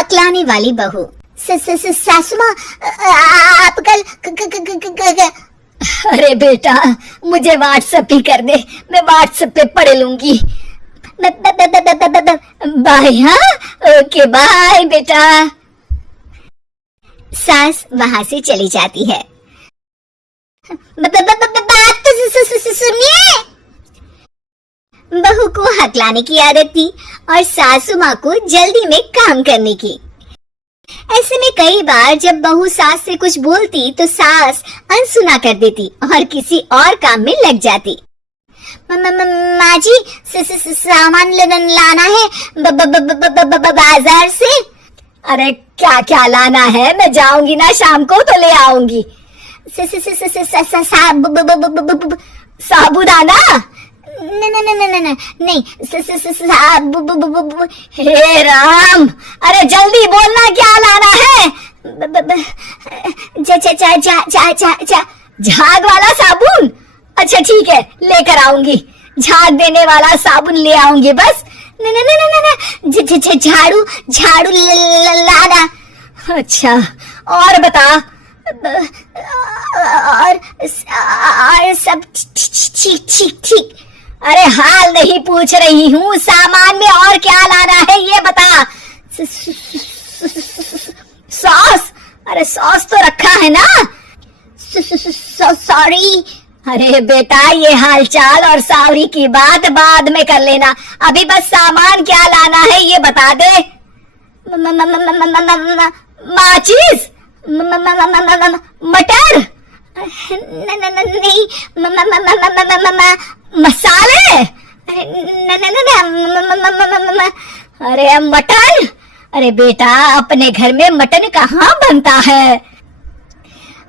हकलाने वाली बहू। सासू माँ, आप कल अरे बेटा, मुझे व्हाट्सएप ही कर दे, मैं व्हाट्सएप पे पढ़ लूंगी। बाय। हाँ, ओके बाय बेटा। सास वहां से चली जाती है। बात तो सुनिए। बहू को हकलाने की आदत थी और सासू माँ को जल्दी में काम करने की। ऐसे में कई बार जब बहू सास से कुछ बोलती तो सास अनसुना कर देती और किसी और काम में लग जाती। माँ जी, सामान लाना है बाजार से। अरे क्या क्या लाना है? मैं जाऊंगी ना शाम को तो ले आऊंगी। साबुदाना? नहीं। हे राम, अरे जल्दी बोलना क्या लाना है? झाग वाला साबुन? अच्छा ठीक है, लेकर आऊंगी। झाग देने वाला साबुन ले आऊंगी बस। झाड़ू लाना। अच्छा, और बता। और सब ठीक। अरे हाल नहीं पूछ रही हूँ, सामान में और क्या लाना है ये बता। सॉस? अरे सॉस तो रखा है ना। सॉरी। अरे बेटा, ये हालचाल और सॉरी की बात बाद में कर लेना, अभी बस सामान क्या लाना है ये बता दे। माचिस? मटर? नहीं। मसाले? अरे मटन? अरे बेटा, अपने घर में मटन कहाँ बनता है?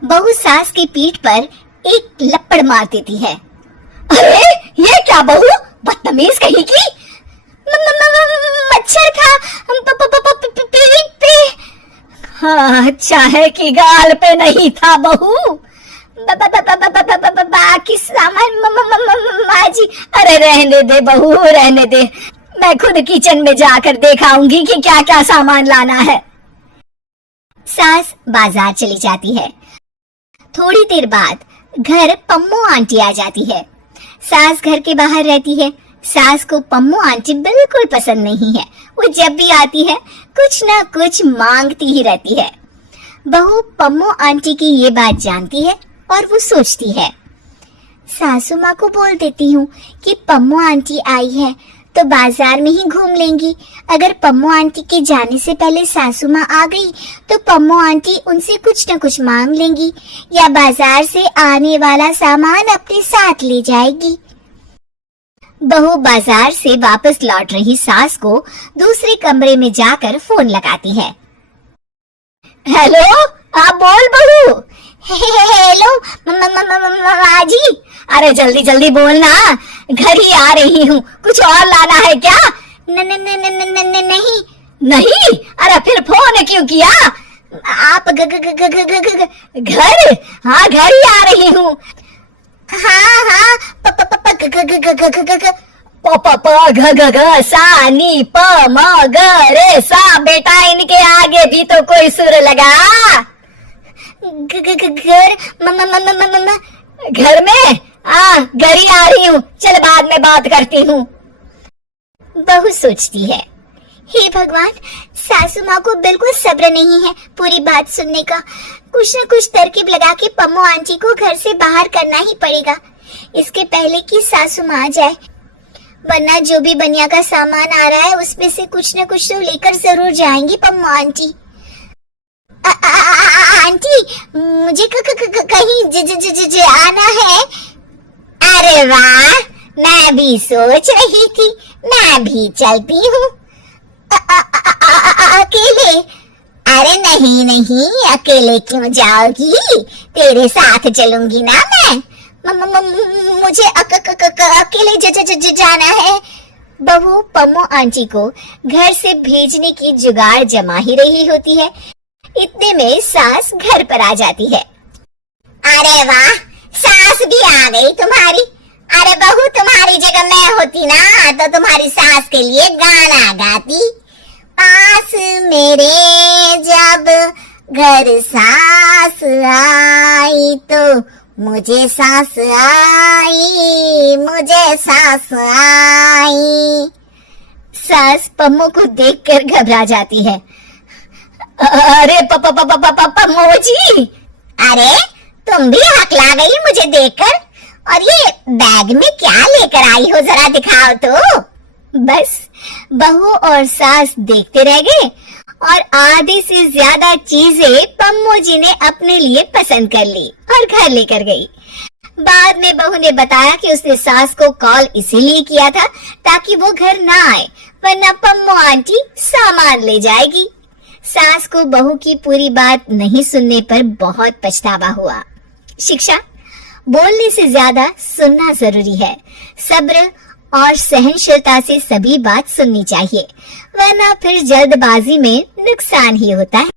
बहू सास की पीठ पर एक लपड़ मार देती है। अरे ये क्या बहू, बदतमीज कहीं की। मच्छर था पीठ पे। हाँ, अच्छा है कि गाल पे नहीं था बहू। बाकी सामान माँ जी। अरे रहने दे बहू, रहने दे, मैं खुद किचन में जाकर देखाऊंगी कि क्या क्या सामान लाना है। सास बाजार चली जाती है। थोड़ी देर बाद घर पम्मू आंटी आ जाती है। सास घर के बाहर रहती है। सास को पम्मू आंटी बिल्कुल पसंद नहीं है। वो जब भी आती है कुछ ना कुछ मांगती ही रहती है। बहू पम्मू आंटी की ये बात जानती है और वो सोचती है, सासू माँ को बोल देती हूँ कि पम्मू आंटी आई है तो बाजार में ही घूम लेंगी। अगर पम्मू आंटी के जाने से पहले सासू माँ आ गई तो पम्मू आंटी उनसे कुछ न कुछ मांग लेंगी या बाजार से आने वाला सामान अपने साथ ले जाएगी। बहू बाजार से वापस लौट रही सास को दूसरे कमरे में जाकर फोन लगाती है। हेलो, आप बोल बहू। हेलो माँ जी। अरे जल्दी जल्दी बोलना, घर ही आ रही हूँ, कुछ और लाना है क्या? नहीं। नहीं? अरे फिर फोन क्यों किया? आप घर? हाँ, घर ही आ रही हूँ। हाँ। सा नी प म ग रे सा। बेटा, इनके आगे भी तो कोई सुर लगा। घर में? घर ही आ रही हूँ, चल बाद में बात करती हूँ। बहू सोचती है, हे भगवान, सासू माँ को बिल्कुल सब्र नहीं है पूरी बात सुनने का। कुछ न कुछ तरकीब लगा के पम्मू आंटी को घर से बाहर करना ही पड़ेगा, इसके पहले कि सासू माँ आ जाए। वरना जो भी बनिया का सामान आ रहा है उसमें से कुछ न कुछ तो लेकर जरूर जाएंगी पम्मू आंटी। आंटी, मुझे कहीं जाना है। अरे वाह, मैं भी सोच रही थी, मैं भी चलती हूँ। अकेले? अरे नहीं, अकेले क्यों जाओगी, तेरे साथ चलूंगी ना मैं। मुझे अकेले जाना है। बहू पम्मू आंटी को घर से भेजने की जुगाड़ जमा ही रही होती है। इतने में सास घर पर आ जाती है। अरे वाह, सास भी आ गई तुम्हारी। अरे बहू, तुम्हारी जगह मैं होती ना तो तुम्हारी सास के लिए गाना गाती। पास मेरे घर सास आई तो मुझे सास आई, मुझे सास आई। सास पम्मू को देखकर घबरा जाती है। अरे पम्मू जी, अरे तुम भी हकला गई मुझे देखकर। और ये बैग में क्या लेकर आई हो, जरा दिखाओ तो। बस बहू और सास देखते रह गए और आधे से ज्यादा चीजें पम्मू जी ने अपने लिए पसंद कर ली और घर लेकर गई। बाद में बहू ने बताया कि उसने सास को कॉल इसीलिए किया था ताकि वो घर ना आए, वरना पम्मू आंटी सामान ले जाएगी। सास को बहू की पूरी बात नहीं सुनने पर बहुत पछतावा हुआ। शिक्षा: बोलने से ज्यादा सुनना जरूरी है। सब्र और सहनशीलता से सभी बात सुननी चाहिए, वरना फिर जल्दबाजी में नुकसान ही होता है।